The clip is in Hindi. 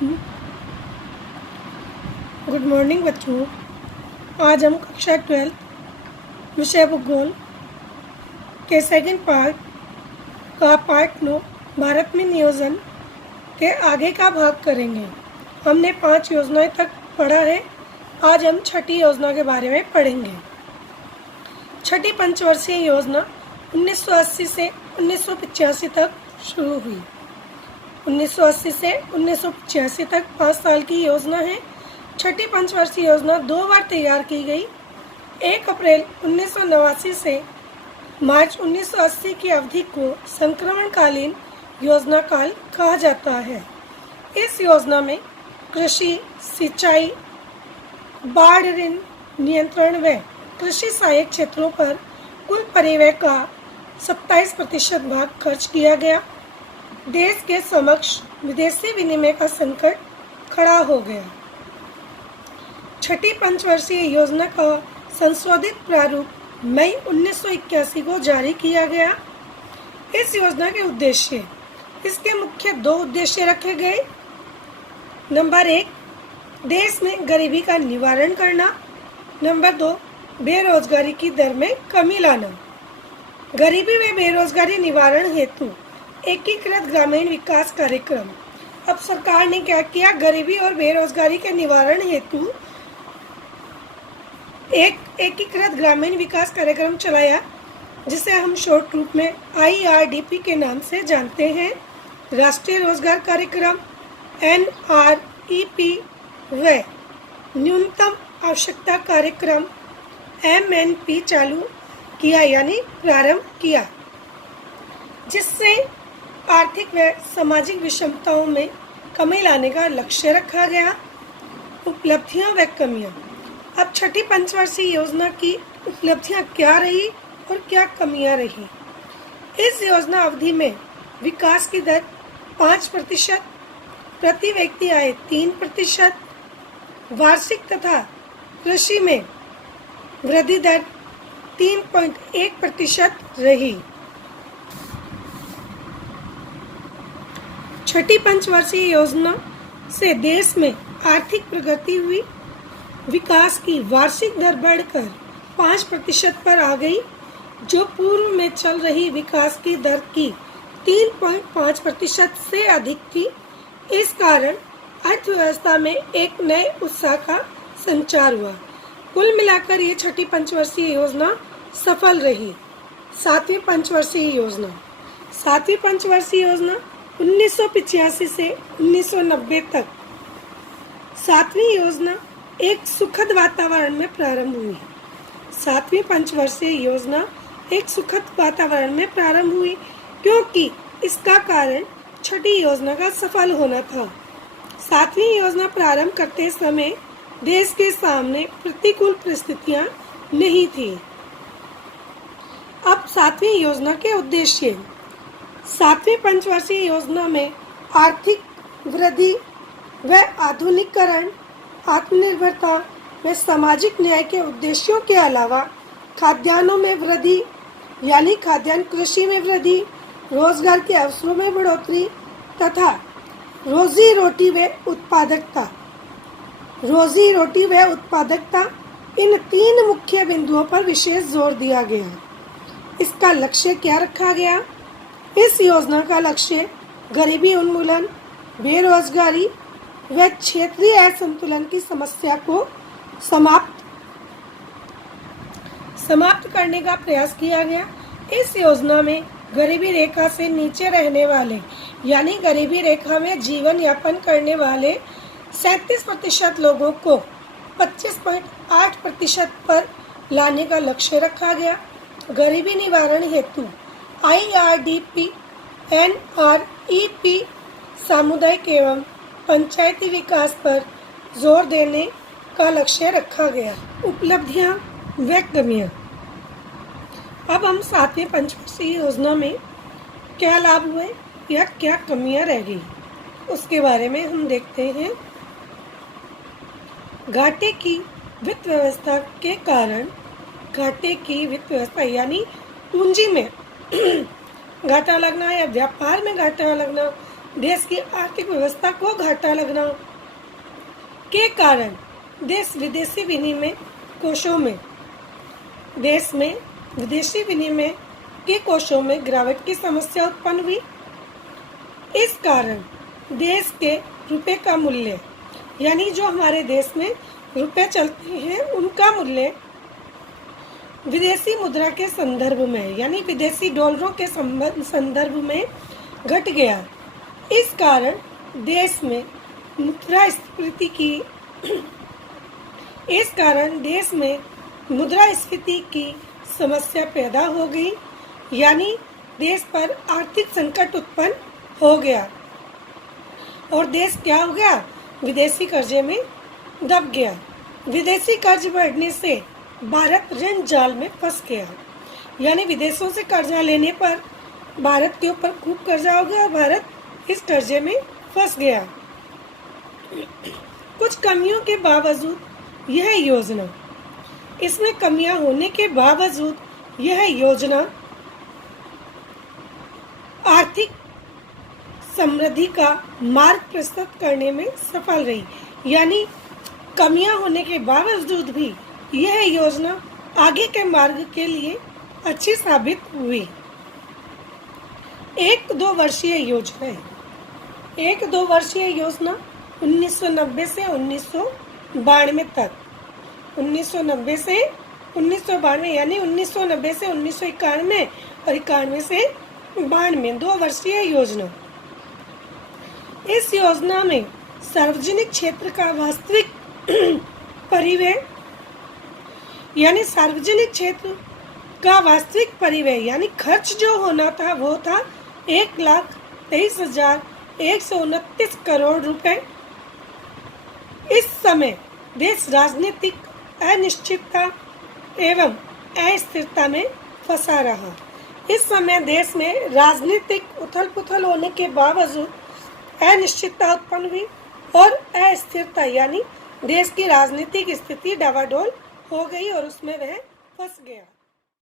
गुड मॉर्निंग बच्चों। आज हम कक्षा 12 विषय भूगोल के सेकंड पार्ट का पार्ट 9 भारत में नियोजन के आगे का भाग करेंगे। हमने 5 योजनाएं तक पढ़ा है। आज हम छठी योजना के बारे में पढ़ेंगे। छठी पंचवर्षीय योजना 1980 से 1985 तक शुरू हुई। 1980 से 1985 तक 5 साल की योजना है। छठी पंचवर्षीय योजना 2 बार तैयार की गई। 1 अप्रैल 1989 से मार्च 1980 की अवधि को संक्रमणकालीन योजना काल कहा जाता है। इस योजना में कृषि, सिंचाई, बाढ़, ऋण नियंत्रण व कृषि सहायक क्षेत्रों पर कुल परिव्यय का 27% भाग खर्च किया गया। देश के समक्ष विदेशी विनिमय का संकट खड़ा हो गया। छठी पंचवर्षीय योजना का संशोधित प्रारूप मई 1981 को जारी किया गया। इस योजना के उद्देश्य, इसके मुख्य 2 उद्देश्य रखे गए। नंबर 1, देश में गरीबी का निवारण करना। नंबर 2, बेरोजगारी की दर में कमी लाना। गरीबी व बेरोजगारी निवारण हेतु एकीकृत ग्रामीण विकास कार्यक्रम। अब सरकार ने क्या किया? गरीबी और बेरोजगारी के निवारण हेतु एक एकीकृत ग्रामीण विकास कार्यक्रम चलाया, जिसे हम शॉर्ट रूप में IRDP के नाम से जानते हैं। राष्ट्रीय रोजगार कार्यक्रम NREP व न्यूनतम आवश्यकता कार्यक्रम MNP चालू किया, यानी प्रारंभ किया, जिससे आर्थिक व सामाजिक विषमताओं में कमी लाने का लक्ष्य रखा गया। उपलब्धियां व कमियां। अब छठी पंचवर्षीय योजना की उपलब्धियां क्या रही और क्या कमियां रही? इस योजना अवधि में विकास की दर 5%, प्रति व्यक्ति आय 3%, वार्षिक तथा कृषि में वृद्धि दर 3.1% रही। छठी पंचवर्षीय योजना से देश में आर्थिक प्रगति हुई। विकास की वार्षिक दर बढ़कर 5% पर आ गई, जो पूर्व में चल रही विकास की दर की 3.5% से अधिक थी। इस कारण अर्थव्यवस्था में एक नए उत्साह का संचार हुआ। कुल मिलाकर ये छठी पंचवर्षीय योजना सफल रही। 7वीं पंचवर्षीय योजना। 7वीं पंचवर्षीय योजना 1985 से 1990 तक। 7वीं योजना एक सुखद वातावरण में प्रारंभ हुई। 7वीं पंचवर्षीय योजना एक सुखद वातावरण में प्रारंभ हुई, क्योंकि इसका कारण छठी योजना का सफल होना था। 7वीं योजना प्रारंभ करते समय देश के सामने प्रतिकूल परिस्थितियां नहीं थी। अब 7वीं योजना के उद्देश्य। 7वीं पंचवर्षीय योजना में आर्थिक वृद्धि व आधुनिकीकरण, आत्मनिर्भरता व सामाजिक न्याय के उद्देश्यों के अलावा खाद्यान्नों में वृद्धि, यानी खाद्यान्न कृषि में वृद्धि, रोजगार के अवसरों में बढ़ोतरी तथा रोजी रोटी व उत्पादकता, इन 3 मुख्य बिंदुओं पर विशेष जोर दिया गया। इसका लक्ष्य क्या रखा गया? इस योजना का लक्ष्य गरीबी उन्मूलन, बेरोजगारी व क्षेत्रीय असंतुलन की समस्या को समाप्त करने का प्रयास किया गया। इस योजना में गरीबी रेखा से नीचे रहने वाले, यानी गरीबी रेखा में जीवन यापन करने वाले 37% लोगों को 25.8% पर लाने का लक्ष्य रखा गया। गरीबी निवारण हेतु IRDP, NREP, सामुदायिक एवं पंचायती विकास पर जोर देने का लक्ष्य रखा गया। उपलब्धियां व कमियां। अब हम 7वीं पंचवर्षीय योजना में क्या लाभ हुए या क्या कमियां रह गई, उसके बारे में हम देखते हैं। घाटे की वित्त व्यवस्था के कारण, घाटे की वित्त व्यवस्था यानी पूंजी में घाटा लगना या व्यापार में घाटा लगना देश की आर्थिक व्यवस्था को घाटा लगना के कारण देश विदेशी विनिमय कोषों में विदेशी विनिमय के कोषों में गिरावट की समस्या उत्पन्न हुई। इस कारण देश के रुपए का मूल्य, यानी जो हमारे देश में रुपए चलते हैं उनका मूल्य विदेशी मुद्रा के संदर्भ में, यानी विदेशी डॉलरों के संदर्भ में घट गया। इस कारण देश में मुद्रास्फीति की समस्या पैदा हो गई, यानी देश पर आर्थिक संकट उत्पन्न हो गया और देश क्या हो गया, विदेशी कर्जे में दब गया। विदेशी कर्ज बढ़ने से भारत ऋण जाल में फंस गया, यानी विदेशों से कर्जा लेने पर भारत के ऊपर खूब कर्जा हो गया, भारत इस कर्जे में फंस गया। कुछ कमियों के बावजूद इसमें कमियां होने के बावजूद यह योजना आर्थिक समृद्धि का मार्ग प्रशस्त करने में सफल रही, यानी कमियां होने के बावजूद भी यह योजना आगे के मार्ग के लिए अच्छी साबित हुई। 1-2 वर्षीय योजना है। 1-2 वर्षीय योजना 1990 से 1992 तक, 1990 से 1992, यानी 1990 से 1991 और 91 से 92, 2 वर्षीय योजना। इस योजना में सार्वजनिक क्षेत्र का वास्तविक परिव्यय, यानी सार्वजनिक क्षेत्र का वास्तविक परिव्यय यानी खर्च जो होना था वो था 1,23,129 करोड़ रुपए। इस समय देश राजनीतिक अनिश्चितता एवं अस्थिरता में फंसा रहा। इस समय देश में राजनीतिक उथल-पुथल होने के बावजूद अनिश्चितता उत्पन्न हुई और अस्थिरता, यानी देश की राजनीतिक स्थिति डवाडोल हो गई और उसमें वह फंस गया।